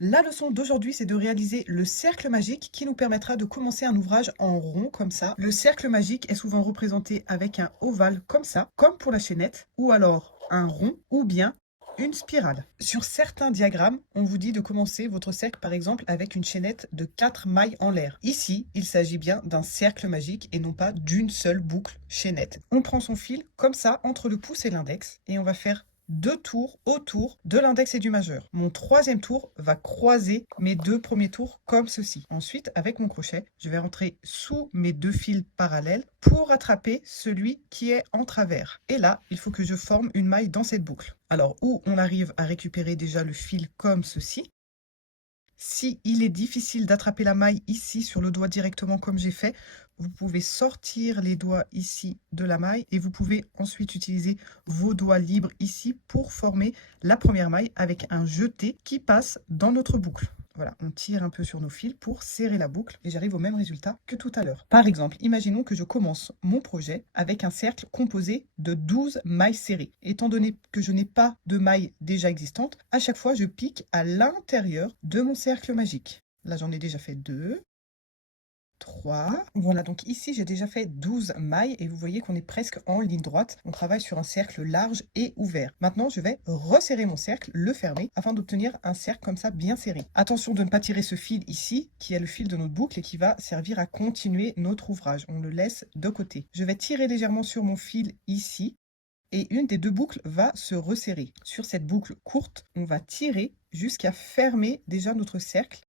La leçon d'aujourd'hui, c'est de réaliser le cercle magique qui nous permettra de commencer un ouvrage en rond comme ça. Le cercle magique est souvent représenté avec un ovale comme ça, comme pour la chaînette, ou alors un rond, ou bien une spirale. Sur certains diagrammes, on vous dit de commencer votre cercle par exemple avec une chaînette de 4 mailles en l'air. Ici, il s'agit bien d'un cercle magique et non pas d'une seule boucle chaînette. On prend son fil comme ça entre le pouce et l'index et on va faire 2 tours autour de l'index et du majeur. Mon troisième tour va croiser mes 2 premiers tours comme ceci. Ensuite, avec mon crochet, je vais rentrer sous mes 2 fils parallèles pour attraper celui qui est en travers. Et là, il faut que je forme une maille dans cette boucle. Alors, où on arrive à récupérer déjà le fil comme ceci. Si il est difficile d'attraper la maille ici sur le doigt directement comme j'ai fait, vous pouvez sortir les doigts ici de la maille et vous pouvez ensuite utiliser vos doigts libres ici pour former la première maille avec un jeté qui passe dans notre boucle. Voilà, on tire un peu sur nos fils pour serrer la boucle et j'arrive au même résultat que tout à l'heure. Par exemple, imaginons que je commence mon projet avec un cercle composé de 12 mailles serrées. Étant donné que je n'ai pas de mailles déjà existantes, à chaque fois je pique à l'intérieur de mon cercle magique. Là, j'en ai déjà fait 2, 3. Voilà, donc ici, j'ai déjà fait 12 mailles et vous voyez qu'on est presque en ligne droite. On travaille sur un cercle large et ouvert. Maintenant, je vais resserrer mon cercle, le fermer, afin d'obtenir un cercle comme ça bien serré. Attention de ne pas tirer ce fil ici, qui est le fil de notre boucle et qui va servir à continuer notre ouvrage. On le laisse de côté. Je vais tirer légèrement sur mon fil ici et une des 2 boucles va se resserrer. Sur cette boucle courte, on va tirer jusqu'à fermer déjà notre cercle.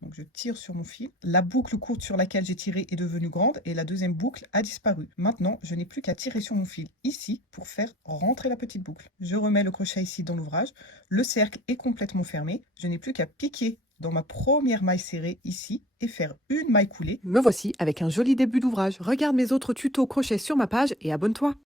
Donc je tire sur mon fil. La boucle courte sur laquelle j'ai tiré est devenue grande et la deuxième boucle a disparu. Maintenant, je n'ai plus qu'à tirer sur mon fil ici pour faire rentrer la petite boucle. Je remets le crochet ici dans l'ouvrage. Le cercle est complètement fermé. Je n'ai plus qu'à piquer dans ma première maille serrée ici et faire une maille coulée. Me voici avec un joli début d'ouvrage. Regarde mes autres tutos crochet sur ma page et abonne-toi.